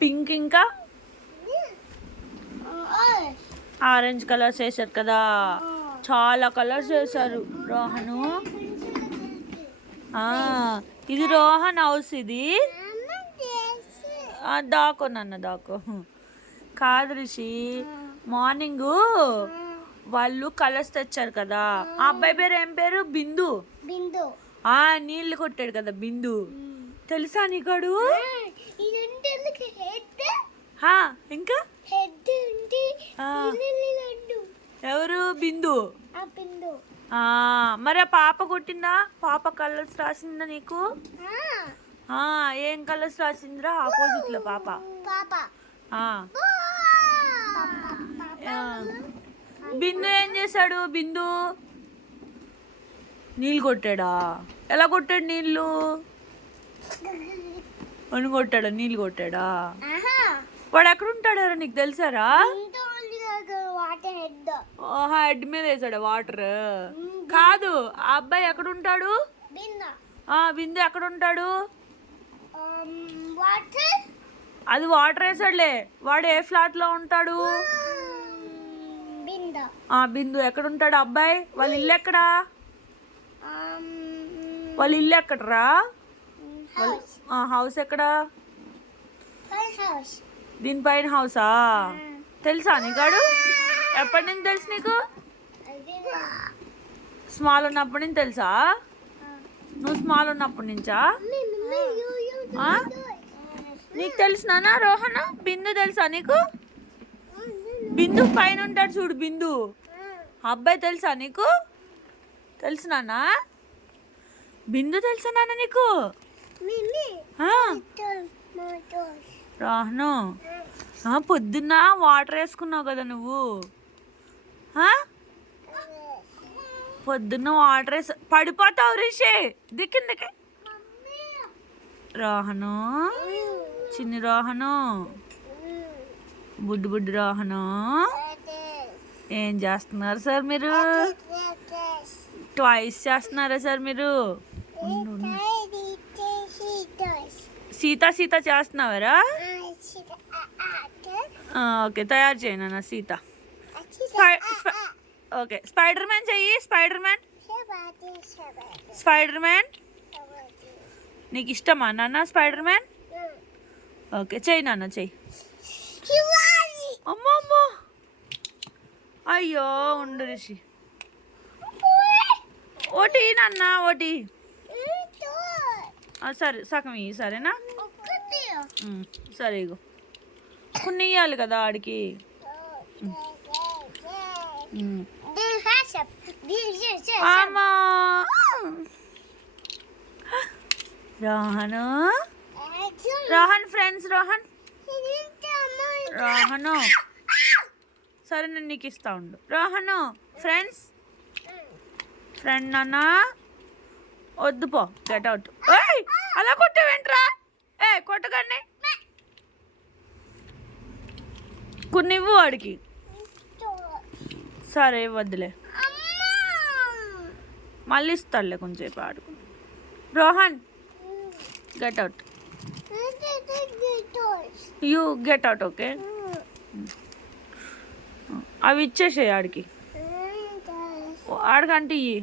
Pink ఇంకా orange colours వేసారు కదా, చాలా కలర్స్ వేసారు రోహను. ఇది రోహన్ హౌస్. ఇది దాకో నాన్న దాకో. కాదు రిషి, మార్నింగ్ వాళ్ళు కలర్స్ తెచ్చారు కదా. ఆ అబ్బాయి పేరు ఏం పేరు? బిందు. నీళ్ళు కొట్టాడు కదా బిందు, తెలుసా నీకాడు? ఇంకా ఎవరు? బిందు. మరి ఆ పాప కొట్టిందా? పాప కలర్స్ రాసిందా నీకు? ఏం కలర్స్ రాసిందిరా ఆపోజిట్ లో పాప? బిందు ఏం చేశాడు? బిందు నీళ్ళు కొట్టాడా? ఎలా కొట్టాడు నీళ్ళు? అని కొట్టాడా? నీళ్ళు కొట్టాడా? వాడు ఎక్కడుంటాడారా నీకు తెలుసారా? హెడ్ మీద వేసాడా వాటర్? కాదు, ఆ అబ్బాయి ఎక్కడుంటాడు? బిందు ఎక్కడుంటాడు? అది వాటర్ వేసాడులే. వాడు ఏ ఫ్లాట్ లో ఉంటాడు? బిందు ఎక్కడుంటాడు అబ్బాయి? వాళ్ళ ఇల్లు ఎక్కడా? వాళ్ళ ఇల్లు ఎక్కడరా? హౌస్ ఎక్కడా? దీనిపైన హౌసా? తెలుసా నీకాడు? ఎప్పటి నుంచి తెలుసు నీకు? స్మాల్ ఉన్నప్పటి నుంచి తెలుసా? నువ్వు స్మాల్ ఉన్నప్పటి నుంచా? నీకు తెలుసు నాన్న రోహన్? బిందు తెలుసా నీకు? బిందు పైన ఉంటాడు చూడు బిందు. అబ్బాయి తెలుసా నీకు? తెలుసు నాన్న. బిందు తెలుసా నాన్న నీకు? రాహను, పొద్దున్న వాటర్ వేసుకున్నావు కదా నువ్వు. పొద్దున్న వాటర్ వేసి పడిపోతావు రిషి. దిక్కిందికి రాహను, చిన్ని రాహను, బుడ్డి రాహను. ఏం చేస్తున్నారు సార్ మీరు? ట్వైస్ చేస్తున్నారా సార్ మీరు? సీత చేస్తున్నావరా? ఓకే, తయారు చేయను అన్న సీత. ఓకే, స్పైడర్ మ్యాన్ చెయ్యి. స్పైడర్ మ్యాన్ నీకు ఇష్టమా నాన్న? స్పైడర్ మ్యాన్ ఓకే, చెయ్యి నాన్న చెయ్యి. అమ్మో అయ్యో, ఉండు రిషి. ఓటి నాన్న, ఓటి. సరే, సగం ఇయ్యి సరేనా? సరే, ఇగో కొన్ని ఇయ్యాలి కదా ఆడికి. రోహన్ ఫ్రెండ్స్, రోహను సరే నేను నీకు ఇస్తా ఉండు. రోహను ఫ్రెండ్ నాన్న వద్దు పో, గెట్ అవుట్. అలా కొట్టవేంట్రా? కొట్టకండి. కొన్ని ఇవ్వు వాడికి. సరే వద్దులే, మళ్ళీ ఇస్తాడులే కొంచెంసేపు ఆడుకు. Rohan get out. You get out. Okay, అవి ఇచ్చేసేయి ఆడికి. ఆడికంటే ఇయ్యి.